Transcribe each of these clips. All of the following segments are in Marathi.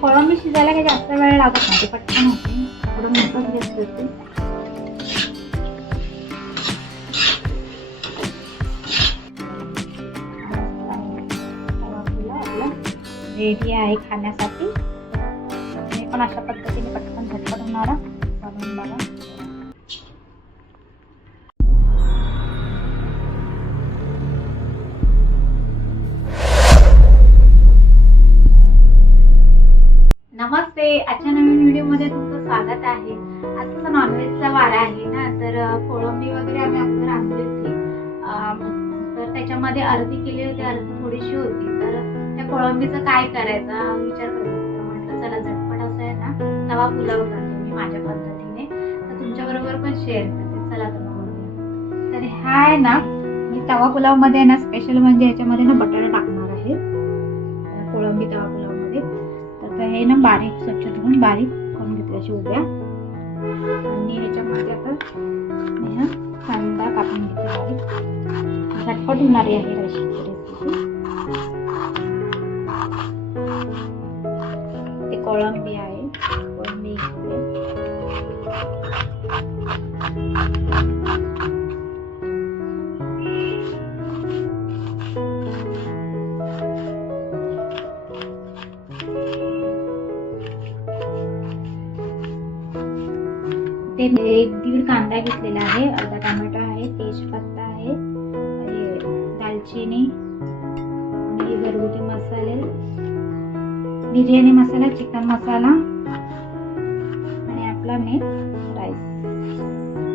कोळंबी शिजायला काही जास्त वेळ लागत नाही ते पटकन होते. थोडं मोठंच गॅस करते रेडी आहे खाण्यासाठी. हे पण अशा पद्धतीने पटकन झटपट होणारा बनवून बघा. नमस्ते. आजच्या नवीन व्हिडिओमध्ये तुमचं स्वागत आहे. आजचा नॉनव्हेजचा वारा आहे ना तर कोळंबी वगैरे आम्ही अगोदर आणली होती. तर त्याच्यामध्ये अर्धी केली होती अर्धी थोडीशी होती. तर त्या कोळंबीचं काय करायचं विचार करत होते. म्हटलं चला झटपट असं आहे ना तवा पुलाव करते मी माझ्या पद्धतीने. तर तुमच्याबरोबर पण शेअर करते. चला तर मग तर हा आहे ना मी तवा पुलावमध्ये आहे ना स्पेशल म्हणजे याच्यामध्ये ना बटाटा टाकणार आहे. कोळंबी तवा आता तर हे ना बारीक स्वच्छ धुवून बारीक करून घेतले अशी उभ्या. आणि ह्याच्यामध्ये आता मी हा कांदा कापून घेते बारीक. झटपट होणारी आहे रेसिपी ते कोळंबी आहे. ते एक दीड कांदा घेतलेला आहे अर्धा टोमॅटो आहे तेजपत्ता आहे आणि दालचिनी आणि घरगुती मसाले बिर्याणी मसाला चिकन मसाला आणि आपला मेन राईस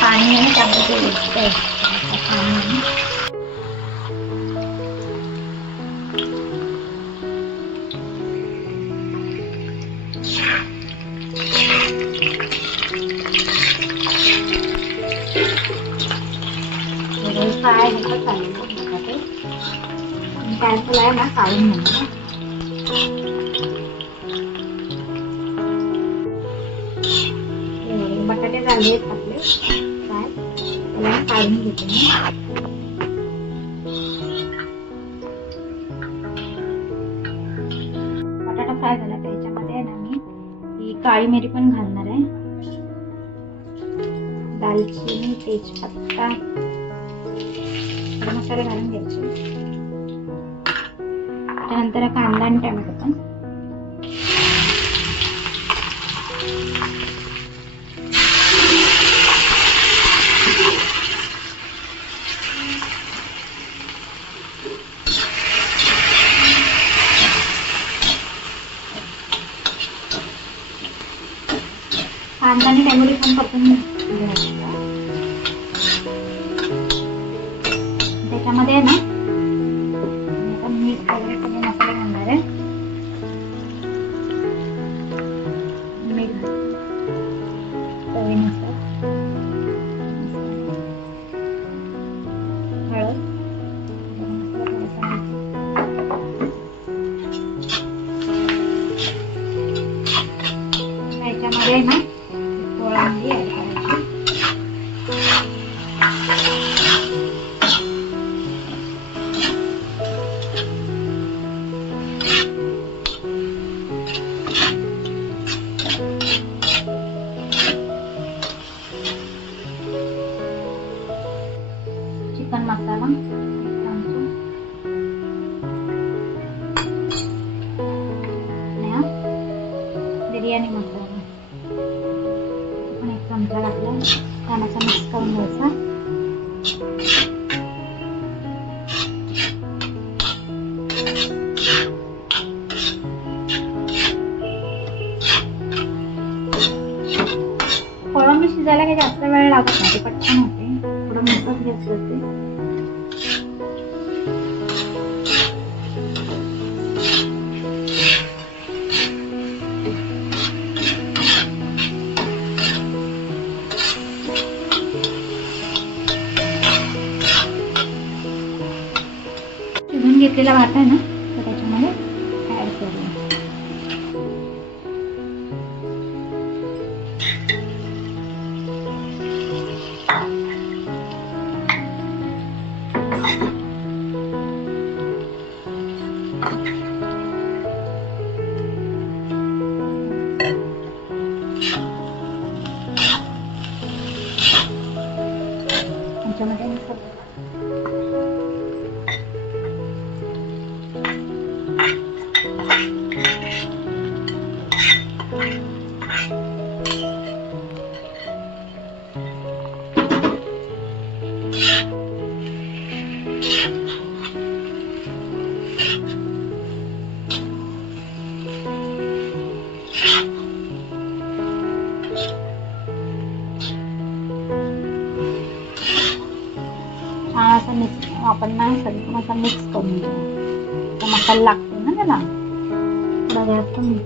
पाणी आहे त्यामध्ये ते पेस्ट पाणी आहे. थोडं फ्राय घेतलं चालेल बटाटे आणि कॅन्सल आहे ना काढून घ्यायचं हे बटाटे झाले आहेत आपले काय त्याला काढून घेते बटाटा फ्राय झाला तर ह्याच्यामध्ये आहे ना मी ही काळी मिरी पण घालणार आहे. दालचिनी तेजपत्ता मसाले घालून घ्यायचे. त्यानंतर कांदा आणि टोमॅटो पण कांदा आणि टोमॅटो पण परतून त्याच्यामध्ये ना घालायचा. याच्यामध्ये आहे ना कोळंबी ऍड करायची चिकन मसाला एक घातला छान असा मिक्स करून घ्यायचा कोळंबी शिजायला काही जास्त वेळ लागत नाही पटकन होते. थोडं मोठंच गॅस होते. शिजून घेतलेला भात आहे ना तर त्याच्यामध्ये ऍड करूया त्याच्यामध्ये छान असं मिक्स आपण ना सगळं असा मिक्स करून घेऊ. तर मसाला लागतो ना त्याला. थोडा गॅस कमी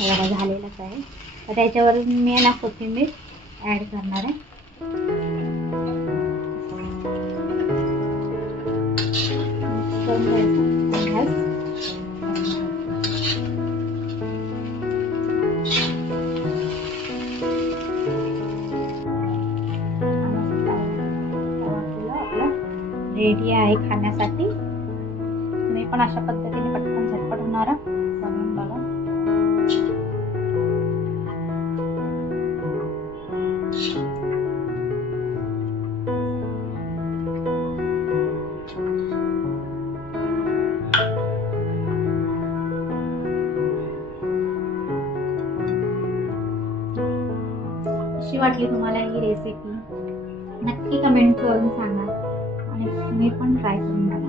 आहे झालेलाच आहे. तर त्याच्यावर मी ना कोथिंबीर ऍड करणार आहे. रेडी आहे खाण्यासाठी. तुम्ही पण अशा पद्धतीने पटकन झटपट होणार बनवून बघा. कशी वाटली तुम्हाला ही रेसिपी नक्की कमेंट करून सांगा. आणि तुम्ही पण ट्राय करून बघा